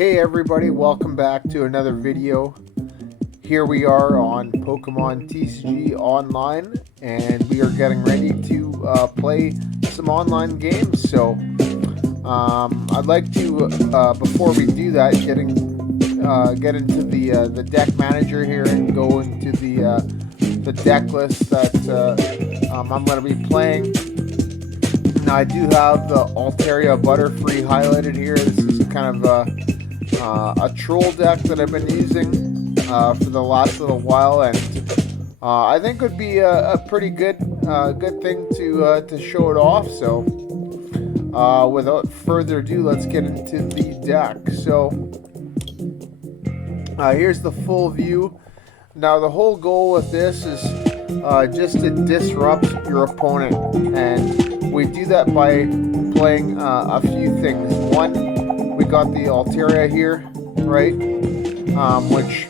Hey everybody, welcome back to another video. Here we are on Pokemon TCG Online, and we are getting ready to play some online games. So I'd like to, before we do that, get into the deck manager here and go into the deck list that I'm going to be playing. Now I do have the Altaria Butterfree highlighted here. This is kind of a troll deck that I've been using for the last little while, and I think would be a pretty good thing to show it off. So without further ado, let's get into the deck. So here's the full view. Now the whole goal with this is just to disrupt your opponent, and we do that by playing a few things. One, we got the Altaria here, right, which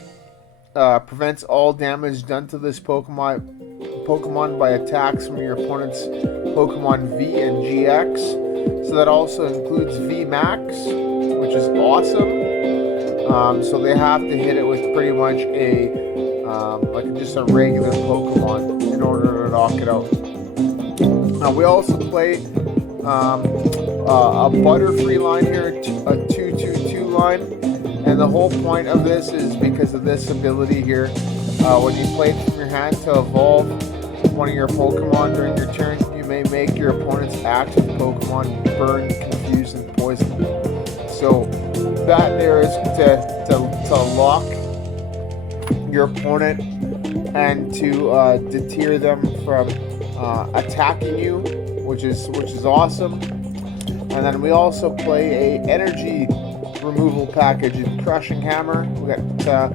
prevents all damage done to this Pokemon by attacks from your opponent's Pokemon V and GX. So that also includes V Max, which is awesome. So they have to hit it with pretty much like just a regular Pokemon in order to knock it out. We also play a Butterfree line here, a 2/2/2 line, and the whole point of this is because of this ability here. When you play it from your hand to evolve one of your Pokemon during your turn, you may make your opponent's active Pokemon burn, confuse, and poison. So that there is to lock your opponent and to deter them from attacking you, which is awesome. And then we also play a energy removal package in Crushing Hammer. We got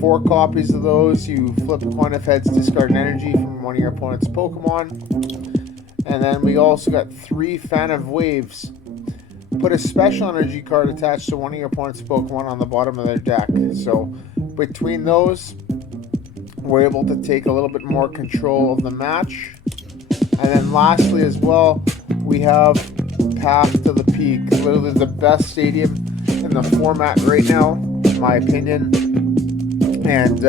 4 copies of those. You flip a coin of heads, discard an energy from one of your opponent's Pokemon. And then we also got 3 Fan of Waves. Put a special energy card attached to one of your opponent's Pokemon on the bottom of their deck. So between those, we're able to take a little bit more control of the match. And then lastly as well, we have Path to the Peak, literally the best stadium in the format right now, in my opinion. And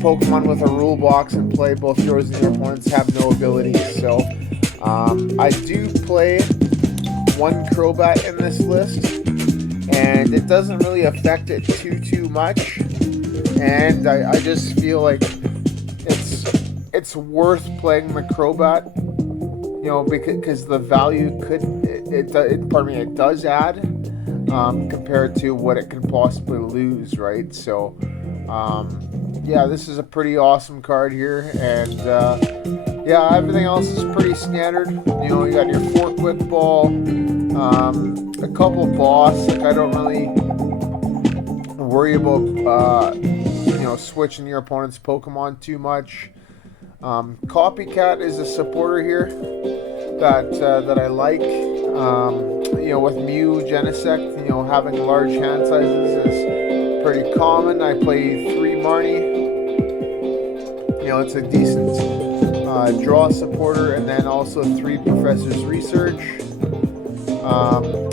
Pokemon with a rule box in play, both yours and your opponents have no abilities. So I do play 1 Crobat in this list, and it doesn't really affect it too much. And I just feel like it's worth playing the Crobat, you know, because the value it does add compared to what it could possibly lose, right? So yeah, this is a pretty awesome card here, and yeah, everything else is pretty standard. You know, you got your 4 Quick Ball, a couple boss. Like, I don't really worry about you know, switching your opponent's Pokemon too much. Copycat is a supporter here that I like. You know, with Mew, Genesect, you know, having large hand sizes is pretty common. I play 3 Marnie. You know, it's a decent draw supporter, and then also 3 Professor's Research.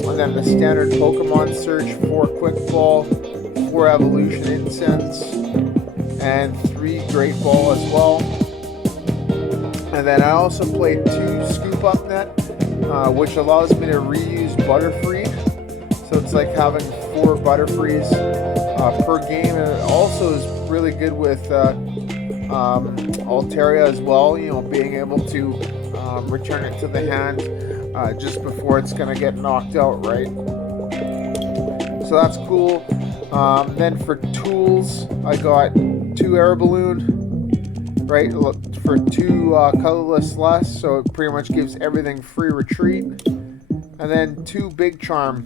And then the standard Pokemon Search, 4 Quick Ball, 4 Evolution Incense, and 3 Great Ball as well. And then I also play 2 Scoop Up Net, which allows me to reuse Butterfree. So it's like having 4 Butterfrees per game, and it also is really good with Altaria as well. You know, being able to return it to the hand just before it's going to get knocked out, right? So that's cool. Then for tools, I got 2 Air Balloon, right, for 2 colorless less, so it pretty much gives everything free retreat. And then 2 Big Charm.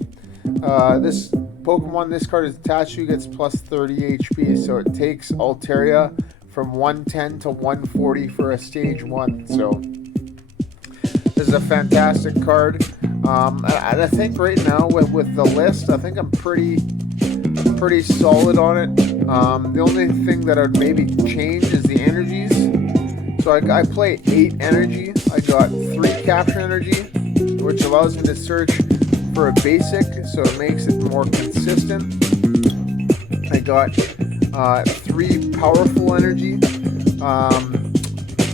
This Pokemon this card is attached to gets plus 30 HP, so it takes Altaria from 110 to 140 for a stage 1. So this is a fantastic card. And I think right now with the list, I think I'm pretty solid on it. The only thing that I'd maybe change is the energies. So I play 8 energy. I got 3 capture energy, which allows me to search for a basic, so it makes it more consistent. I got 3 powerful energy.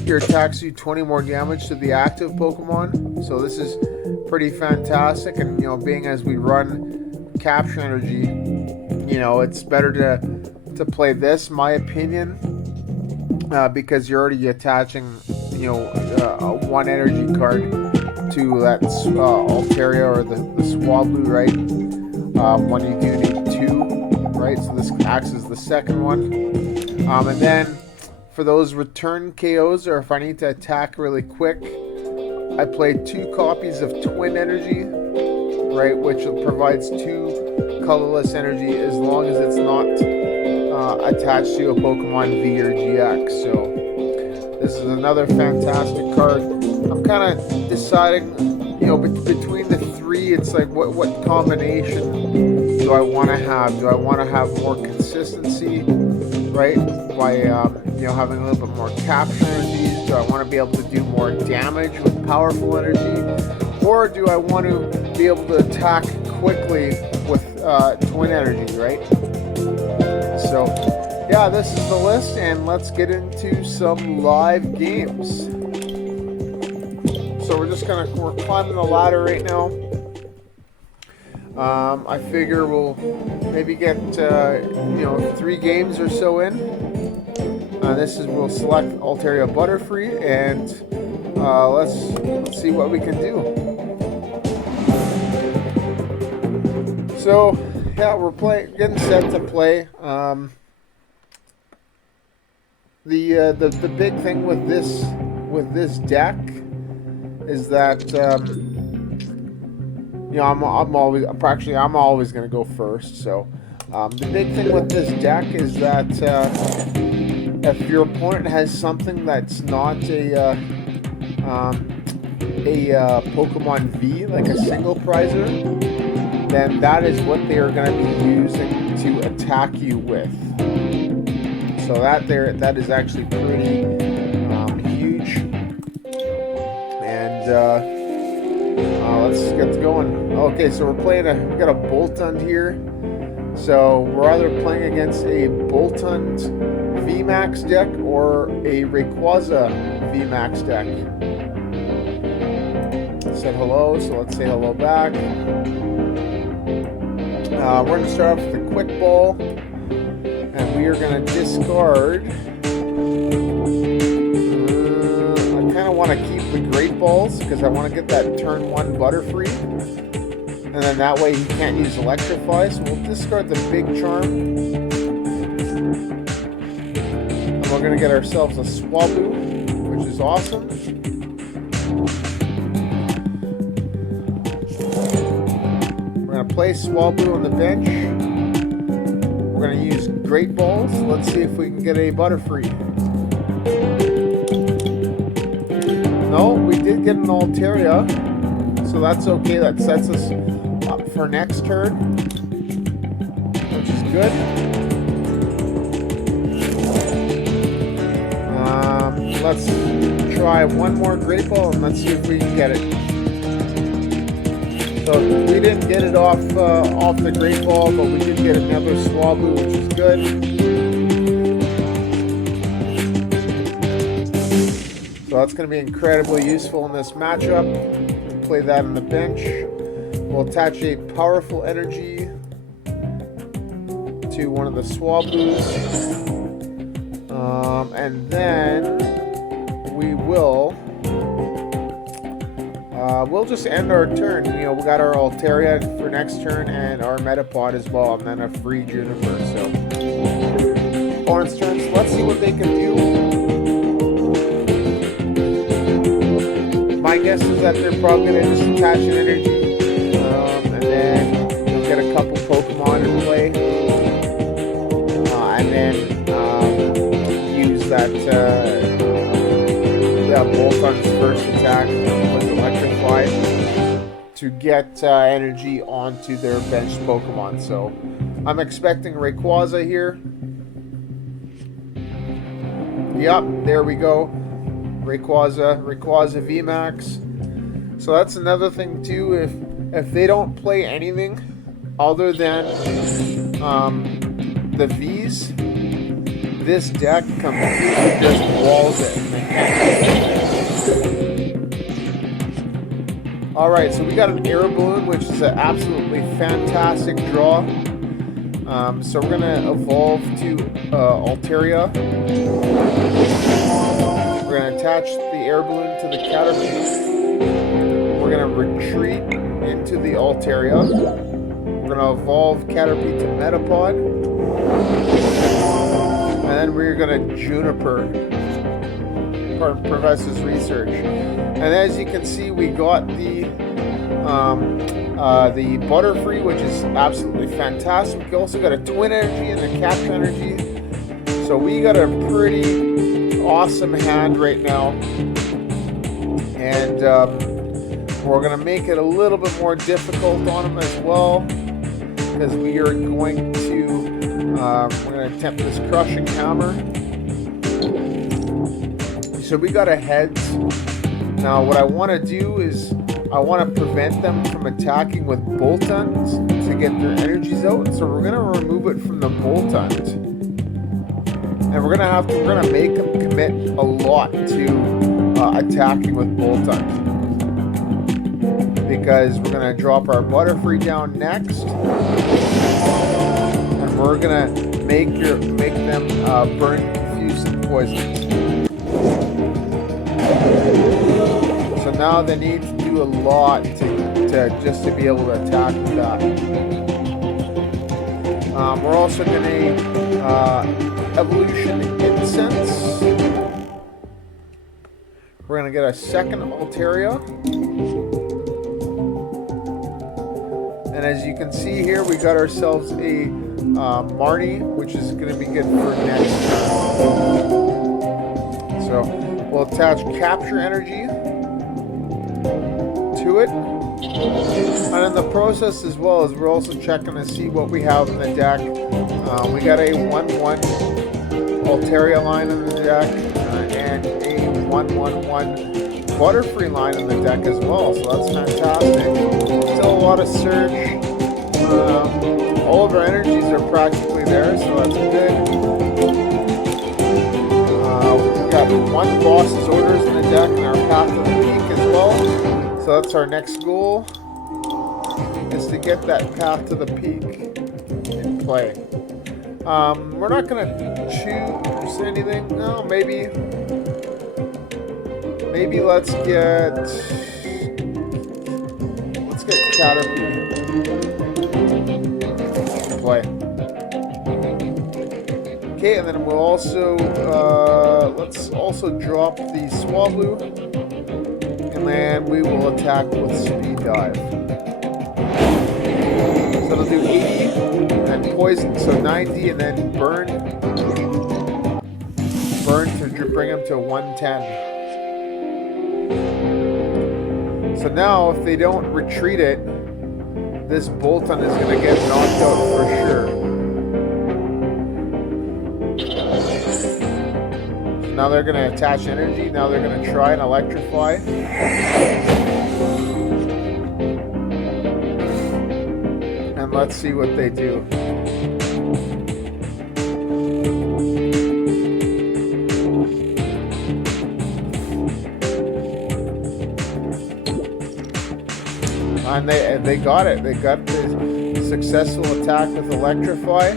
Here attacks you 20 more damage to the active Pokemon. So this is pretty fantastic. And being as we run capture energy, it's better to play this, my opinion, because you're already attaching one energy card to that Altaria or the Swablu, right? When you do need 2, right? So this acts as the second one. And then for those return KOs, or if I need to attack really quick, I play 2 copies of Twin Energy, right? Which provides 2 colorless energy as long as it's not attached to a Pokemon V or GX. So this is another fantastic card. I'm kind of deciding, between the 3, it's like what combination do I want to have? Do I want to have more consistency, right? By having a little bit more capture energies? Do I want to be able to do more damage with powerful energy? Or do I want to be able to attack quickly with twin energy, right? So yeah, this is the list, and let's get into some live games. So we're climbing the ladder right now. I figure we'll maybe get 3 games or so in. We'll select Altaria Butterfree, and let's see what we can do. So yeah, we're getting set to play. The big thing with this deck is that I'm always going to go first. So the big thing with this deck is that if your opponent has something that's not a Pokemon V, like a single prizer, then that is what they are going to be using to attack you with. So that is actually pretty huge. And let's get going. Okay, so we got a Boltund here. So we're either playing against a Boltund VMAX deck or a Rayquaza VMAX deck. It said hello, so let's say hello back. We're going to start off with a Quick Ball, and we are going to discard. I kind of want to keep the Great Balls because I want to get that turn 1 Butterfree, and then that way he can't use Electrify. So we'll discard the Big Charm, and we're going to get ourselves a Swablu, which is awesome. Play Swablu on the bench. We're going to use Great Balls. Let's see if we can get a Butterfree. No, we did get an Altaria, so that's okay. That sets us up for next turn, which is good. Let's try one more Great Ball and let's see if we can get it. So we didn't get it off the Great Ball, but we did get another Swablu, which is good. So that's going to be incredibly useful in this matchup. We'll play that on the bench. We'll attach a Powerful Energy to one of the Swablus. And then we will... we'll just end our turn. We got our Altaria for next turn and our Metapod as well, and then a free Juniper. So, opponent's turn. So let's see what they can do. My guess is that they're probably going to just attach an energy, and then get a couple Pokemon in play, and then use that Boltund's first attack with Electrify to get energy onto their benched Pokemon. So I'm expecting Rayquaza here. Yep, there we go. Rayquaza VMAX. So that's another thing too. if they don't play anything other than the V's, this deck completely just walls it. Alright, so we got an air balloon, which is an absolutely fantastic draw. So we're going to evolve to Altaria. We're going to attach the air balloon to the Caterpie. We're going to retreat into the Altaria. We're going to evolve Caterpie to Metapod. And then we're going to Juniper Professor's Research. And as you can see, we got the Butterfree, which is absolutely fantastic. We also got a Twin Energy and a Capture Energy. So we got a pretty awesome hand right now. And we're going to make it a little bit more difficult on him as well, because we are going to we're going to attempt this Crushing Hammer. So we got a heads. Now what I want to do is I want to prevent them from attacking with Boltons to get their energies out. So we're going to remove it from the Boltons. And we're going to make them commit a lot to attacking with Boltons. Because we're going to drop our Butterfree down next. And we're going to make them burn, confuse, and poison. So now they need to do a lot to just to be able to attack with that. We're also going to Evolution Incense. We're going to get a second Altaria. And as you can see here, we got ourselves a Marnie, which is going to be good for next turn. So we'll attach Capture Energy to it. And in the process as well, as we're also checking to see what we have in the deck. We got a 1/1 Altaria line in the deck and a 1/1/1 Butterfree line in the deck as well, so that's fantastic. Still a lot of Surge. All of our energies are practically there, so that's good. We've got one Boss's Orders in the deck and our Path of the Peak as well. So that's our next goal, is to get that Path to the Peak in play. We're not going to choose anything. No, maybe let's get Caterpie in play. Okay, and then we'll also let's also drop the Swablu. And then we will attack with Speed Dive. So it'll do 80 and Poison, so 90, and then Burn to bring him to 110. So now, if they don't retreat it, this Bolton is going to get knocked out for sure. Now they're going to attach energy. Now they're going to try and electrify. And let's see what they do. And they got it. They got the successful attack with Electrify.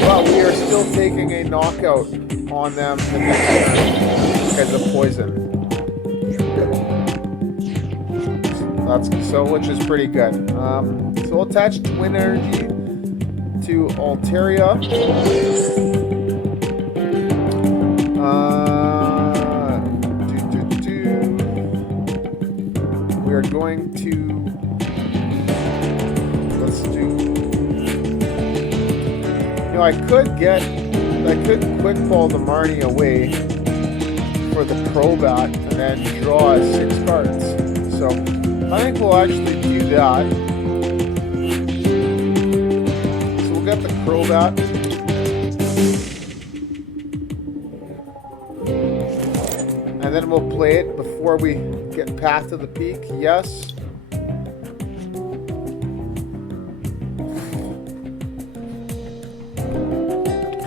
But we are still taking a knockout on them the next turn because of poison. Which is pretty good. So we'll attach Twin Energy to Altaria. We are going to I could quick ball the Marnie away for the Crobat and then draw 6 cards. So I think we'll actually do that. So we'll get the Crobat. And then we'll play it before we get Path to the Peak. Yes.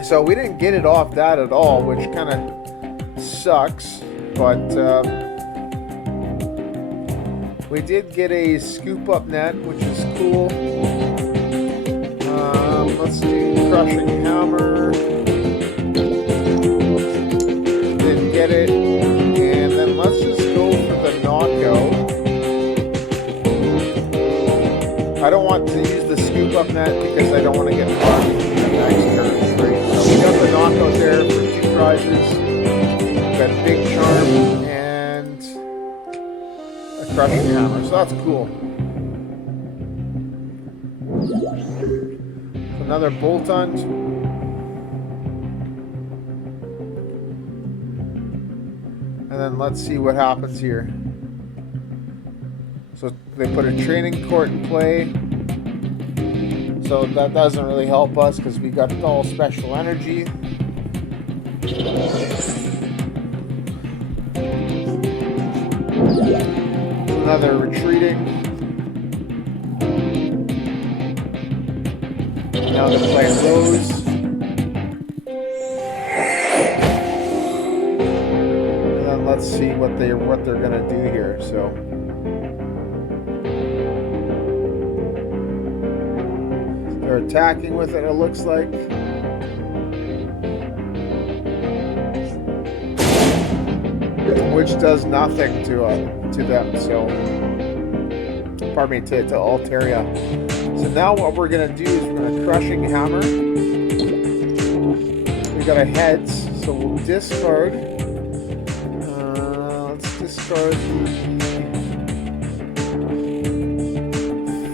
So we didn't get it off that at all, which kind of sucks. But we did get a scoop up net, which is cool. Let's do crushing hammer. Didn't get it. And then let's just go for the knockout. I don't want to use the scoop up net because I don't want to get marked in the next turn. Right? So we got the knockout there for 2 prizes. We got Big Charm and a crushing hammer. So that's cool. Another bolt hunt. And then let's see what happens here. So they put a training court in play. So that doesn't really help us because we got all special energy. Another retreating. Now they play Rose. And then let's see what they're gonna do here. So they're attacking with it looks like. Which does nothing to them. So pardon me, to Altaria. So now what we're going to do is we're going to crushing hammer. We got a heads, so we'll discard. Let's discard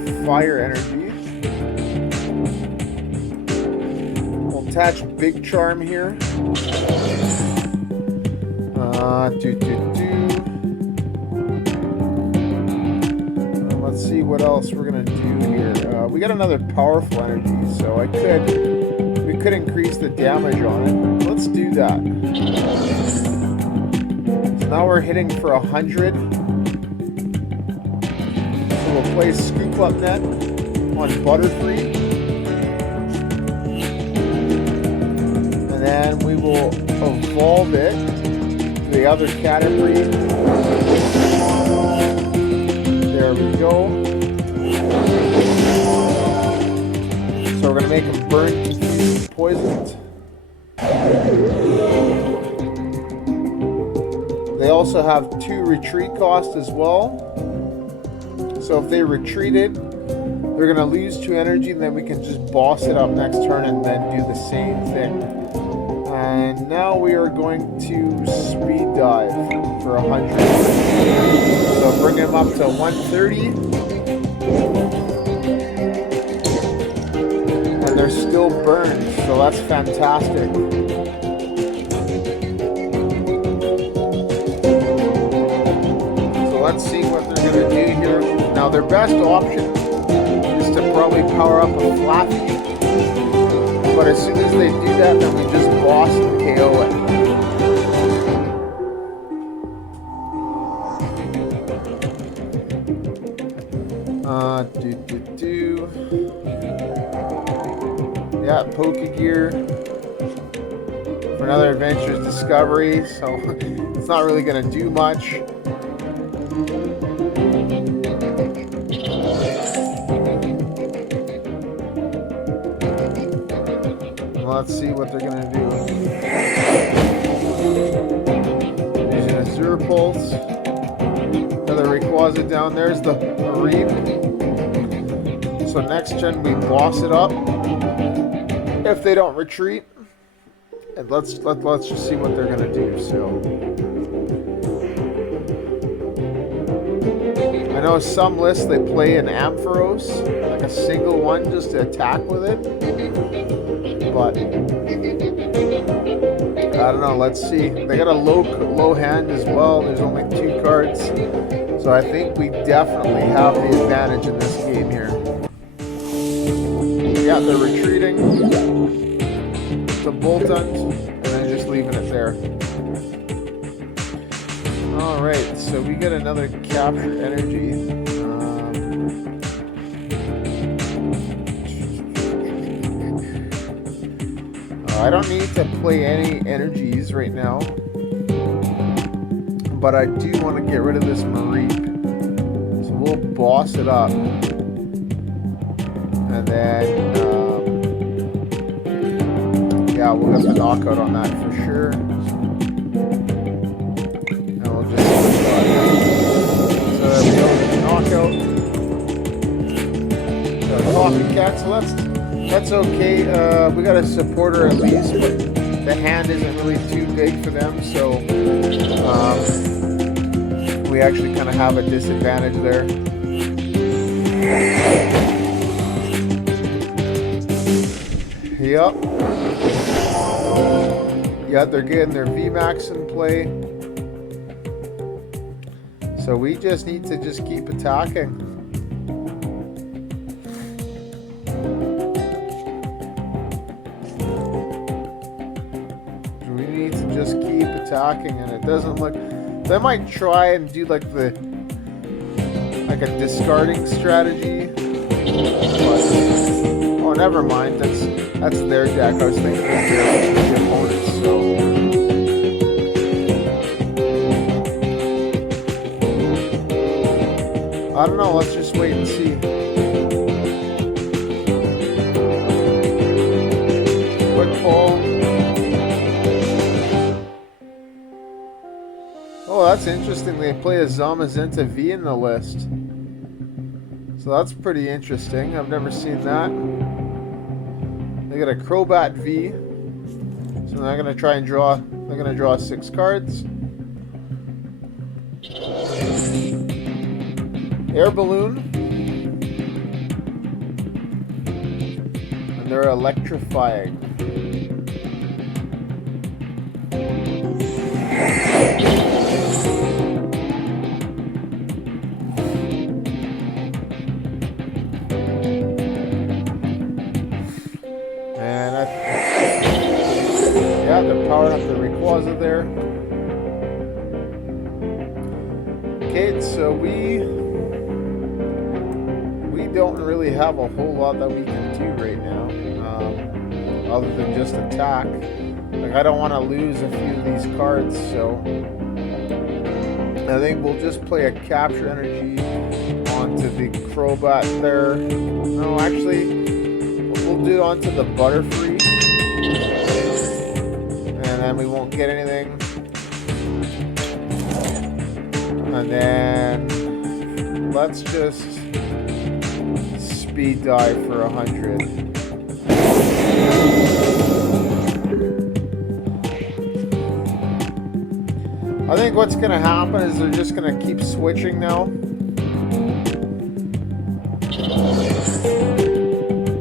the fire energy. We'll attach Big Charm here. Let's see what else we're gonna do here. We got another powerful energy, so we could increase the damage on it. Let's do that. So now we're hitting for 100. So we'll play Scoop Up Net on Butterfree. And then we will evolve it to the other category. There we go. So we're going to make them burn, confused, poisoned. They also have 2 retreat cost as well. So if they retreated, they're going to lose 2 energy, and then we can just boss it up next turn and then do the same thing. And now we are going to speed dive for 100. So bring him up to 130. And they're still burned, so that's fantastic. So let's see what they're going to do here. Now their best option is to probably power up a Flappy. But as soon as they do that, then we just boss and KO it. Yeah, Pokegear for another Adventurous Discovery, so it's not really going to do much. Let's see what they're going to do. Using a Azure Pulse. Another Rayquaza down. There's the Reap. So next gen we boss it up. If they don't retreat. And let's just see what they're going to do. So I know some lists they play an Ampharos, like a single one just to attack with it. But I don't know. Let's see. They got a low hand as well. There's only 2 cards, so I think we definitely have the advantage in this game here. Yeah, they're retreating. The bolt hunt, and then just leaving it there. All right, so we get another captured energy. I don't need to play any energies right now, but I do want to get rid of this Mareep. So we'll boss it up. And then, yeah, we'll get the knockout on that for sure. And we'll just so there we go, knockout. Copycat, so that's okay. We got a supporter at least, but the hand isn't really too big for them, so we actually kind of have a disadvantage there. Yep. Yeah, they're getting their VMAX in play. So we just need to just keep attacking. We need to just keep attacking, and it doesn't look... They might try and do like a discarding strategy. But, oh, never mind. That's their deck. I was thinking of the opponents, so... I don't know, let's just wait and see. Quick pull. Oh, that's interesting. They play a Zamazenta V in the list. So that's pretty interesting. I've never seen that. They got a Crobat V. So they're gonna try and draw. They're gonna draw 6 cards. Air Balloon. And they're electrifying. Yeah, they're powering up the Rayquaza there. Okay, so we don't really have a whole lot that we can do right now, other than just attack. Like, I don't want to lose a few of these cards, so I think we'll just play a Capture Energy onto the Crobat there. No, actually, we'll do it onto the Butterfree. And then we won't get anything. And then let's just speed dive for 100. I think what's going to happen is they're just going to keep switching now.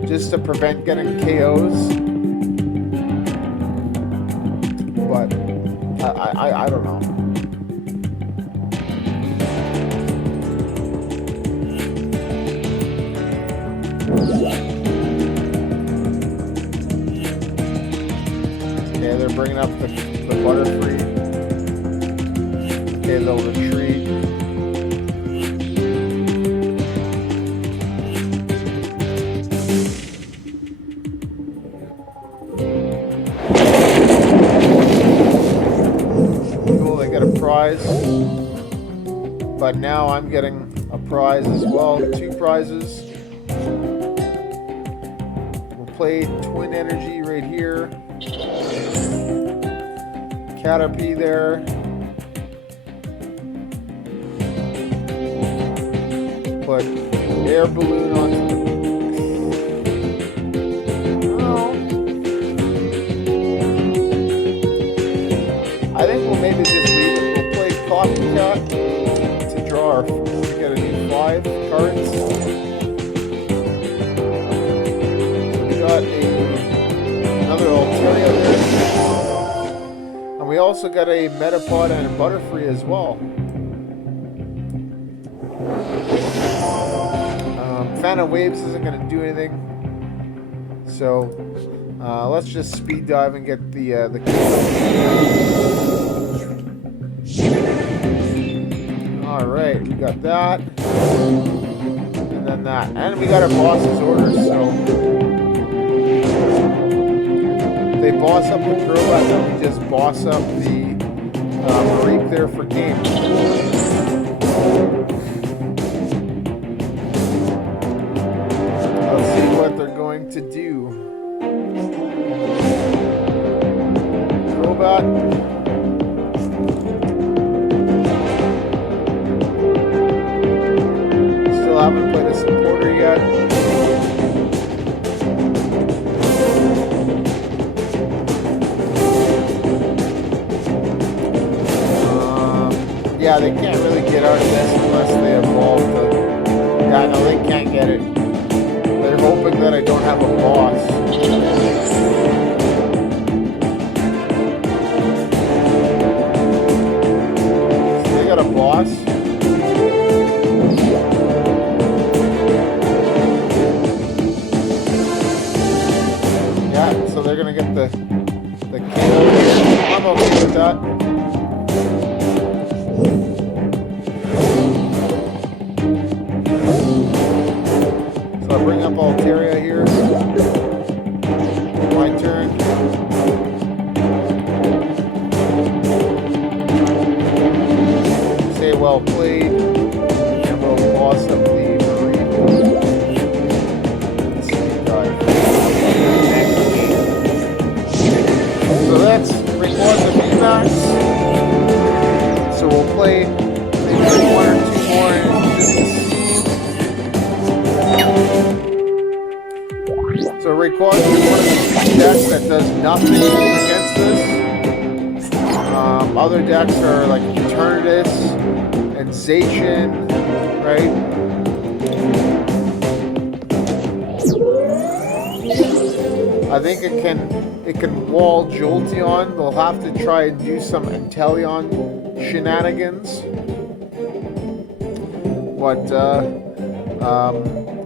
Just to prevent getting KOs. But I don't know. Okay, they're bringing up the Butterfree. Okay, they'll retreat. Cool, they get a prize. But now I'm getting a prize as well. 2 prizes. We'll play Twin Energy right here. Caterpie there. Put Air Balloon onto the... Oh. I think we'll maybe just leave it. We'll play Copycat to draw our... to get a new 5 cards. So we got another Altaria there. And we also got a Metapod and a Butterfree as well. Phantom Waves isn't going to do anything, so let's just speed dive and get the Alright, we got that, and then that, and we got our boss's orders, so they boss up the Crobat, then we just boss up the Reap there for game. Let's see what they're going to do. Crobat. Still haven't played a supporter yet. Yeah, they can't really get out of this unless they evolve the... Yeah, no, they can't get it. They're hoping that I don't have a boss. So they got a boss. Yeah, so they're gonna get the kill. I'm okay with that. Bring up Altaria here. My turn. Say well played. And we'll boss up the Marine. Let's see, so that's record the VMAX. So we'll play maybe one or two more and just so Rayquaza is one of the decks that does nothing against this. Other decks are like Eternatus and Zacian, right? I think it can wall Jolteon. They'll have to try and do some Inteleon shenanigans. But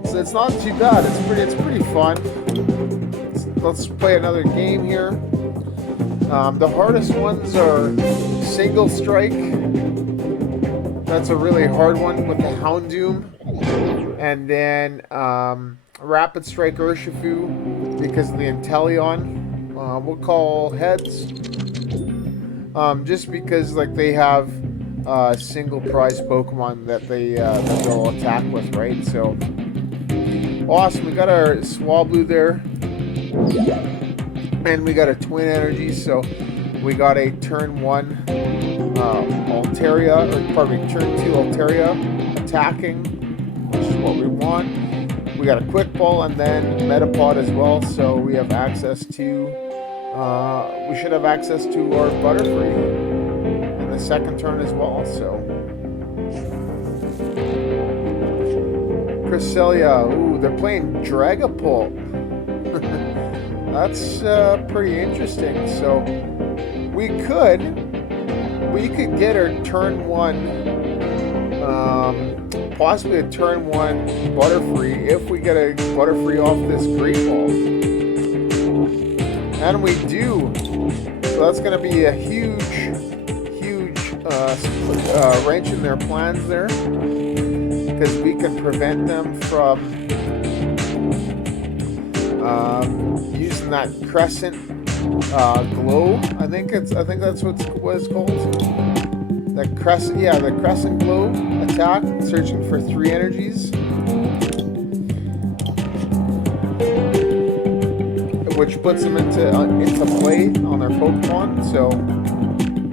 so it's not too bad. It's pretty fun. Let's play another game here. The hardest ones are Single Strike. That's a really hard one with the Houndoom. And then Rapid Strike Urshifu because of the Inteleon. We'll call heads. Just because like they have single prize Pokemon that they'll attack with, right? So awesome. We got our Swablu there. And we got a Twin Energy, so we got a turn 1 Altaria, or pardon me, turn 2 Altaria attacking, which is what we want. We got a Quick Ball and then Metapod as well, so we have access to, we should have access to our Butterfree in the second turn as well, so. Cresselia, ooh, they're playing Dragapult. That's pretty interesting. So we could get our turn 1, possibly a turn 1 Butterfree if we get a Butterfree off this Great Ball, and we do. So that's going to be a huge wrench in their plans there, because we can prevent them from using that Crescent Glow. I think that's what it's called. The Crescent Glow attack, searching for 3 energies, which puts them into play on their Pokemon. So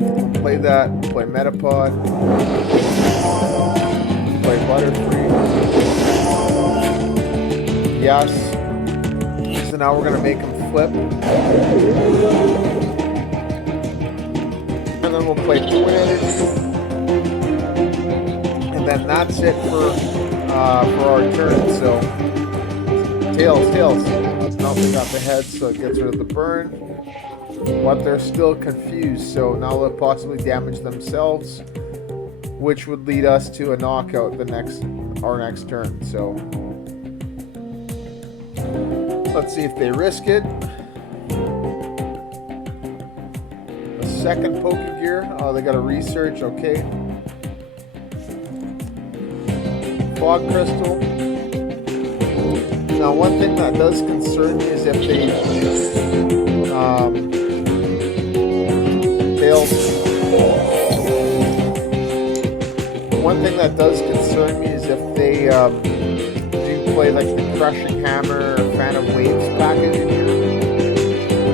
we'll play that. We'll play Metapod. Play Butterfree. Yes. So now we're gonna make them flip, and then we'll play Twin Energy, and then that's it for our turn. So tails. Now they got the head, so it gets rid of the burn. But they're still confused, so now they'll possibly damage themselves, which would lead us to a knockout our next turn. So let's see if they risk it. A second Pokegear. Oh, they got a research. Okay. Fog Crystal. Now, one thing that does concern me is if they they'll. One thing that does concern me is if they do play like the Crushing Hammer or Fan of Waves package in here,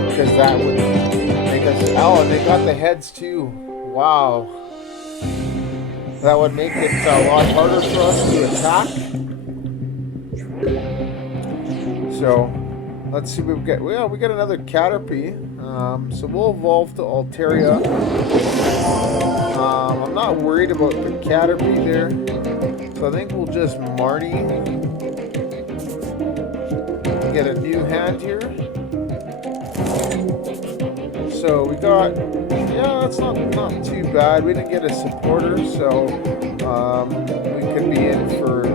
because that would make us. Oh, and they got the heads too. Wow, that would make it a lot harder for us to attack. So let's see what we get. Well, we got another Caterpie. So we'll evolve to Altaria. I'm not worried about the Caterpie there. So I think we'll just Marnie. Get a new hand here. So we got, yeah, that's not too bad. We didn't get a supporter, so we could be in for a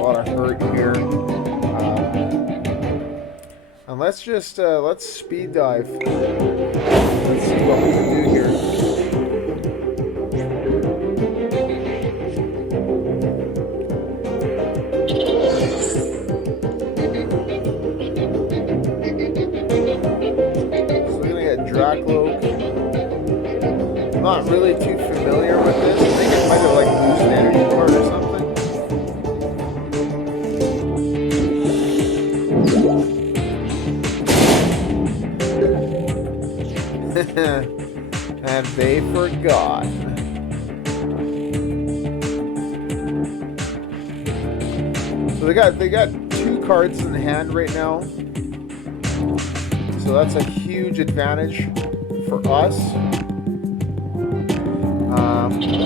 lot of hurt here. And let's just let's speed dive. Let's see what we can do here. So we're gonna get Dracloak. I'm not really too familiar with this. I think it might have like boosted energy card or something. And they forgot. So they got 2 cards in the hand right now. So that's a huge advantage for us.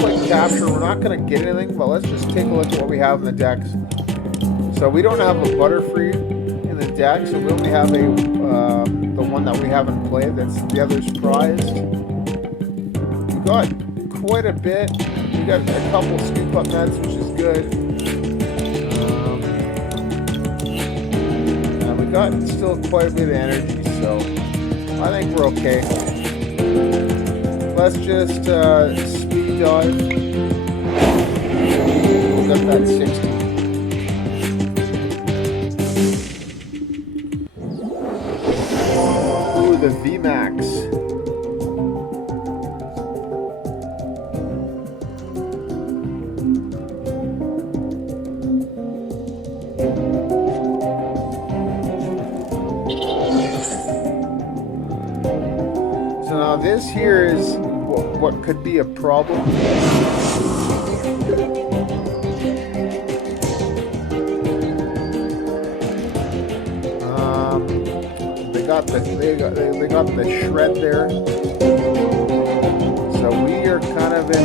Quick capture, we're not going to get anything, but let's just take a look at what we have in the decks. So we don't have a Butterfree in the deck, so we only have the one that we haven't played. That's the other's prized. We got quite a bit. We got a couple scoop up nets, which is good. And we got still quite a bit of energy, so I think we're okay. Let's just speed dive. We'll get that 60. The VMAX. So now this here is what could be a problem. They got the shred there, so we are kind of in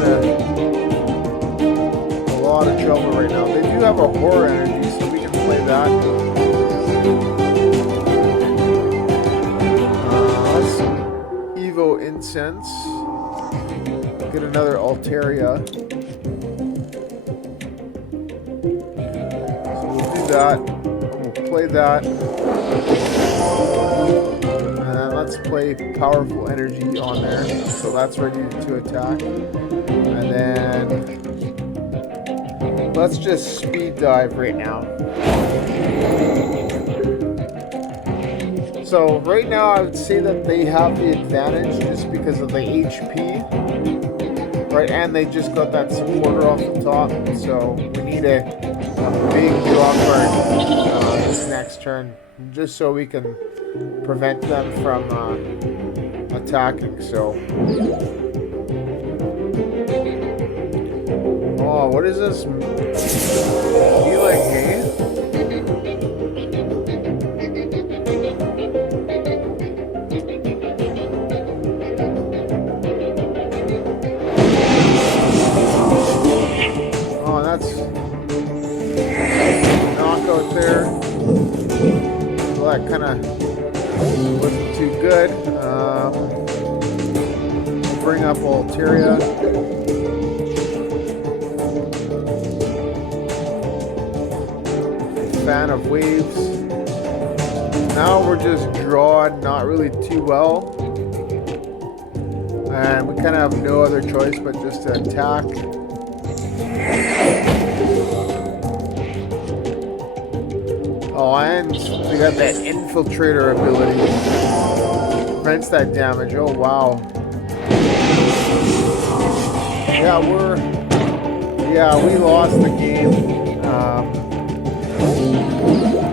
a lot of trouble right now. They do have a horror energy, so we can play that. Let's Evo Incense. Get another Altaria. So we'll do that. We'll play that. Let's play Powerful Energy on there, so that's ready to attack. And then let's just speed dive right now. So right now I would say that they have the advantage just because of the HP, right? And they just got that supporter off the top, so we need a big draw card this next turn, just so we can prevent them from attacking. So, oh, what is this? Healing, eh? Oh, that's knockout there. Well, that kind of wasn't too good. Bring up Altaria. Fan of Waves. Now we're just drawing, not really too well. And we kind of have no other choice but just to attack. Oh, and we got that Infiltrator ability. prevents that damage. Oh wow. Yeah, we lost the game.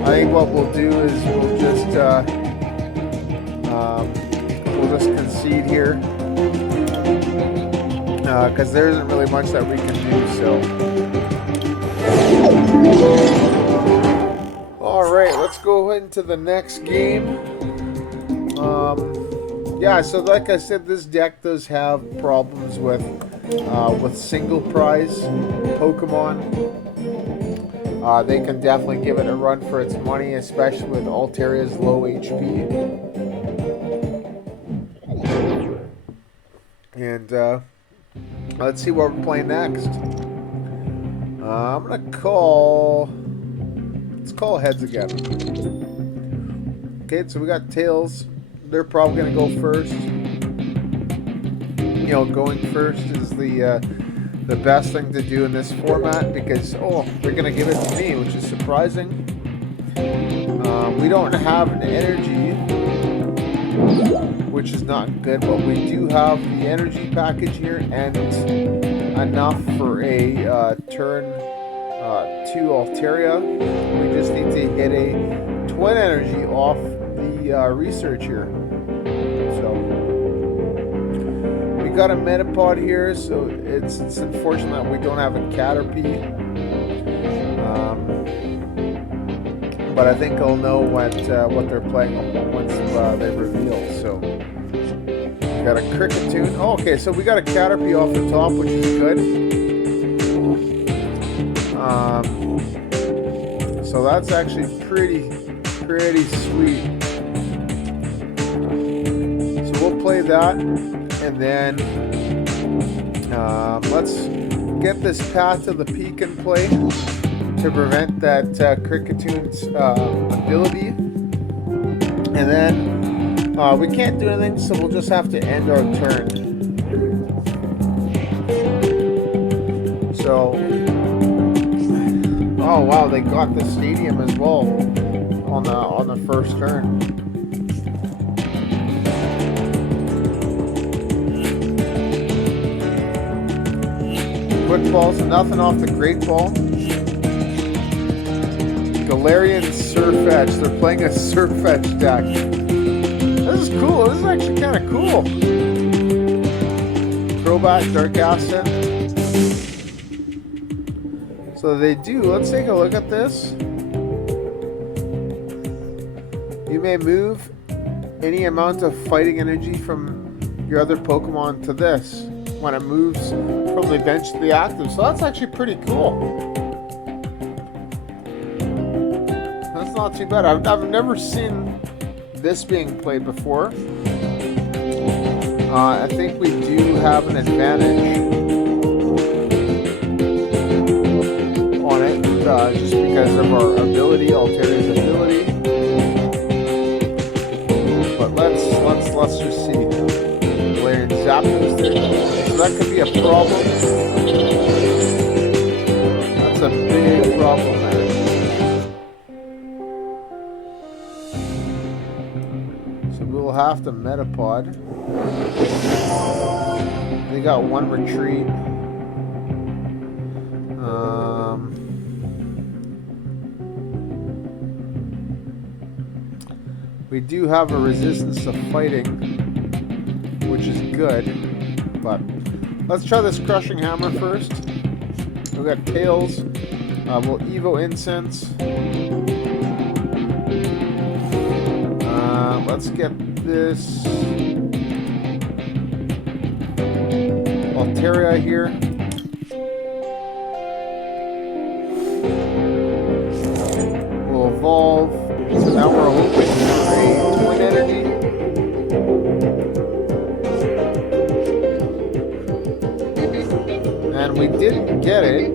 I think what we'll do is we'll just concede here because there isn't really much that we can do. So, all right, let's go into the next game. Yeah, so like I said, this deck does have problems with single prize Pokemon. They can definitely give it a run for its money, especially with Alteria's low HP. And let's see what we're playing next. I'm gonna call. Let's call heads again. Okay, so we got tails. They're probably gonna go first. You know, going first is the best thing to do in this format because they're gonna give it to me, which is surprising. We don't have an energy, which is not good, but we do have the energy package here and enough for a turn 2 Altaria. We just need to get a twin energy off the research here. So we got a Metapod here, so it's unfortunate that we don't have a Caterpie. But I think I'll know what they're playing once they reveal. So we got a Cricketune. Oh, okay, so we got a Caterpie off the top, which is good. So that's actually pretty sweet. So we'll play that, and then let's get this Path to the Peak in play to prevent that Cricketoone's ability. And then we can't do anything, so we'll just have to end our turn. So, oh wow, they got the stadium as well on the first turn. Quick balls, nothing off the Great Ball. Galarian Surfetch. They're playing a Surfetch deck. This is cool. This is actually kind of cool. Crobat, Dark Acid. So they do. Let's take a look at this. You may move any amount of fighting energy from your other Pokemon to this when it moves from the bench to the active. So that's actually pretty cool. That's not too bad. I've never seen this being played before. I think we do have an advantage on it just because of our ability, Alteria's ability. But let's just see. Galarian Zapdos there. So that could be a problem. That's a big problem there. We'll have to Metapod. They got one retreat. We do have a resistance to fighting, which is good. But let's try this Crushing Hammer first. We got Tails. We'll Evo Incense. Let's get this Altaria here. We'll evolve. So now we're hoping for a twin energy. And we didn't get it.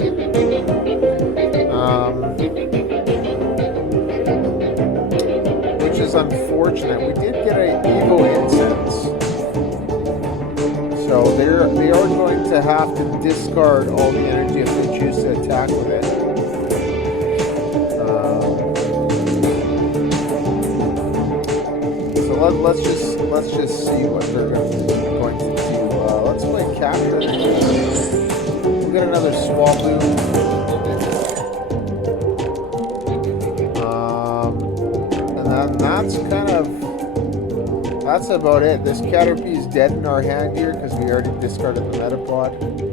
Which is unfortunate. We did get an Evo Incense. So they are going to have to discard all the energy if they choose to attack with it. So let's let's just see what they're going to do. Let's play capture. We'll get another Swablu. And then that's about it. This Caterpie is dead in our hand here because we already discarded the Metapod.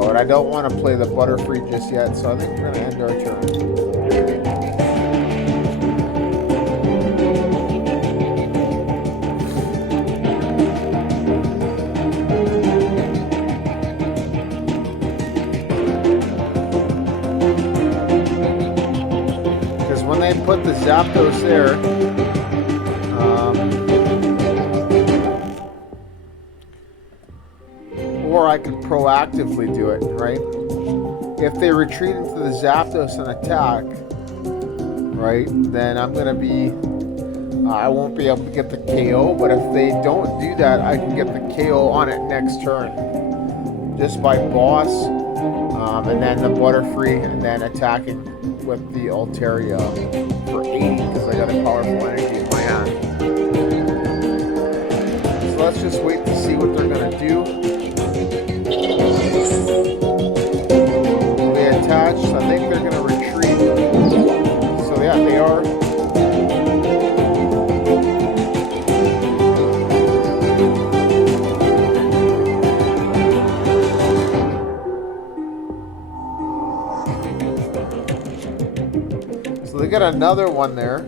And I don't want to play the Butterfree just yet, so I think we're going to end our turn. Because when they put the Zapdos there, or I could proactively do it, right? If they retreat into the Zapdos and attack, right, then I'm going to be... I won't be able to get the KO, but if they don't do that, I can get the KO on it next turn. Just by Boss, and then the Butterfree, and then attacking with the Altaria for 80, because I got a powerful energy in my hand. So let's just wait to see what they're going to do. They attach, so I think they're going to retreat. So yeah, they are. So they got another one there.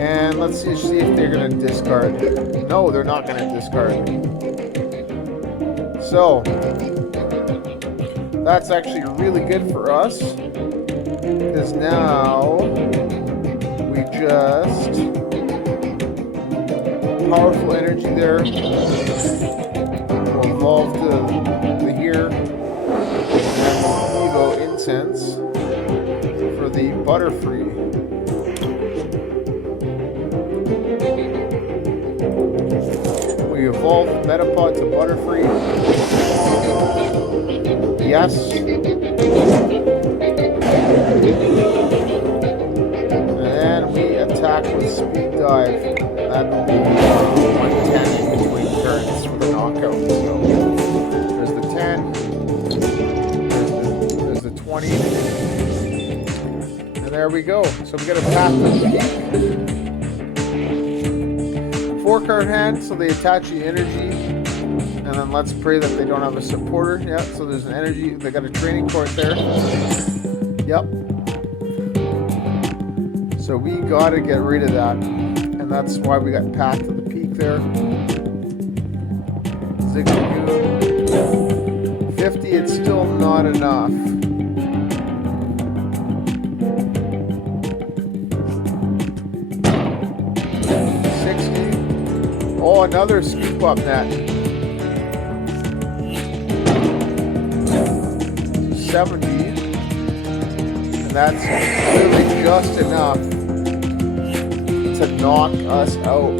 And let's see if they're going to discard. No, they're not going to discard. So, that's actually really good for us. Because now, we just... Powerful energy there. We'll evolve to here. And Evo Incense for the Butterfree. We evolve Metapod to Butterfree. Yes. And then we attack with Speed Dive. That will be 110 in between turns for the knockout. So there's the 10. There's the 20. And there we go. So we got a path to the 4-card hand, so they attach the energy. And then let's pray that they don't have a supporter. Yeah, so there's an energy. They got a training court there. Yep. So we gotta get rid of that. And that's why we got Path to the Peak there. Zigzagoon. 50, it's still not enough. Oh, another scoop up net. 70. And that's really just enough to knock us out.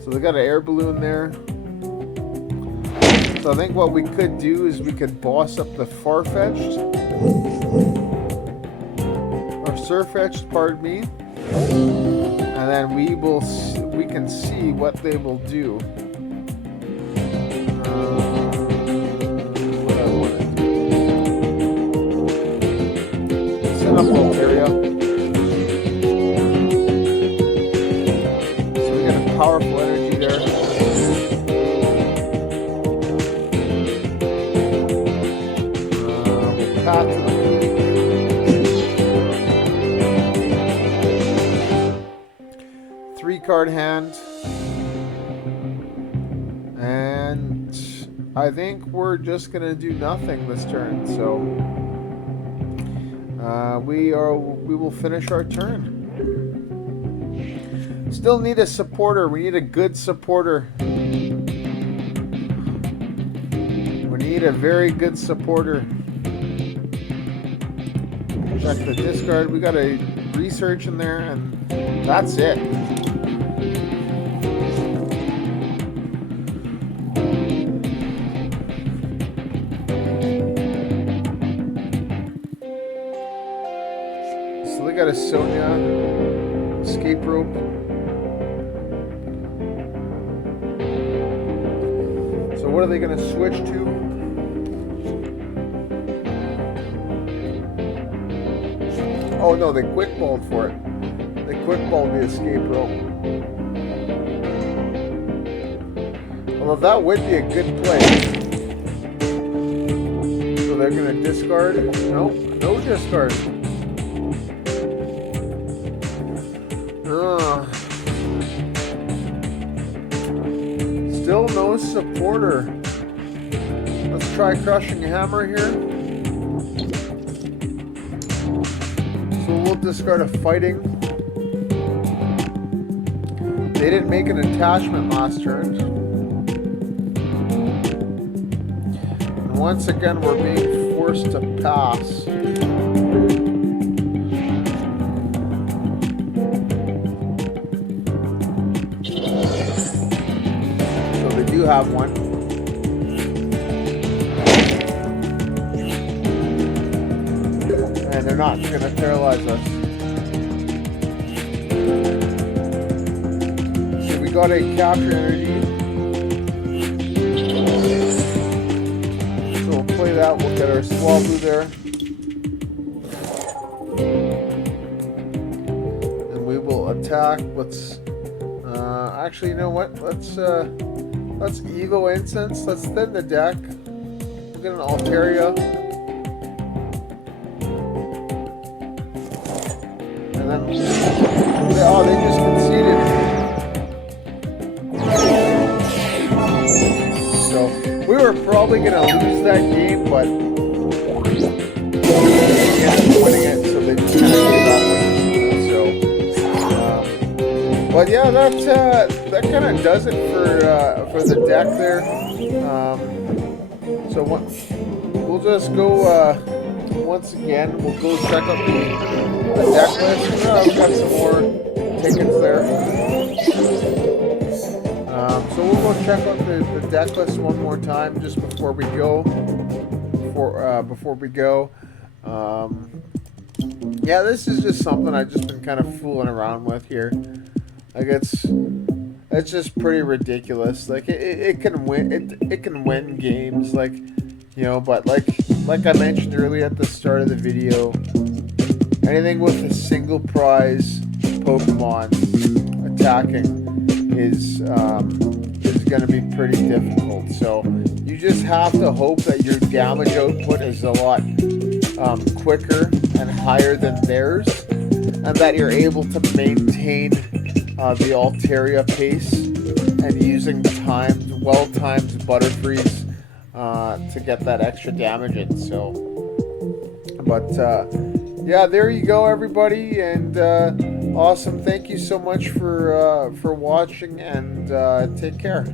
So they got an air balloon there. So I think what we could do is we could boss up the Farfetch'd. Or Surfetch'd, pardon me. And then we can see what they will do. What I want to do. Set up Altaria. So we got a powerful energy there. Path to the Peak. 3-card hand. And I think we're just going to do nothing this turn. So we will finish our turn. Still need a supporter. We need a good supporter. We need a very good supporter. Check the discard. We got a research in there, and that's it. So they got a Sonya escape rope. So what are they going to switch to? Oh no, they quick balled for it. They quick balled the escape rope. Although that would be a good play. So they're going to discard. Nope, no discard. Still no supporter. Let's try crushing hammer here. So we'll discard a fighting. They didn't make an attachment last turn. And once again, we're being forced to pass. Do have one. And they're not going to paralyze us. So we got a capture energy. So we'll play that. We'll get our Swablu there. And we will attack. Let's actually, you know what? Let's Evo Incense. Let's thin the deck. We'll get an Altaria. And then... oh, they just conceded. So, we were probably going to lose that game, but... they ended up winning it, so they just kind of gave up with it. So, but yeah, that kind of does it for the deck there. So we'll just go once again. We'll go check out the deck list. We've got some more tickets there. So we'll go check out the deck list one more time just before we go. Yeah, this is just something I've just been kind of fooling around with here. Like it's just pretty ridiculous. Like it can win. It can win games. Like, you know. But like I mentioned earlier at the start of the video, anything with a single prize Pokemon attacking is going to be pretty difficult. So you just have to hope that your damage output is a lot quicker and higher than theirs, and that you're able to maintain the Altaria pace and using well-timed Butterfrees to get that extra damage in. So, but yeah, there you go, everybody, and awesome. Thank you so much for watching, and take care.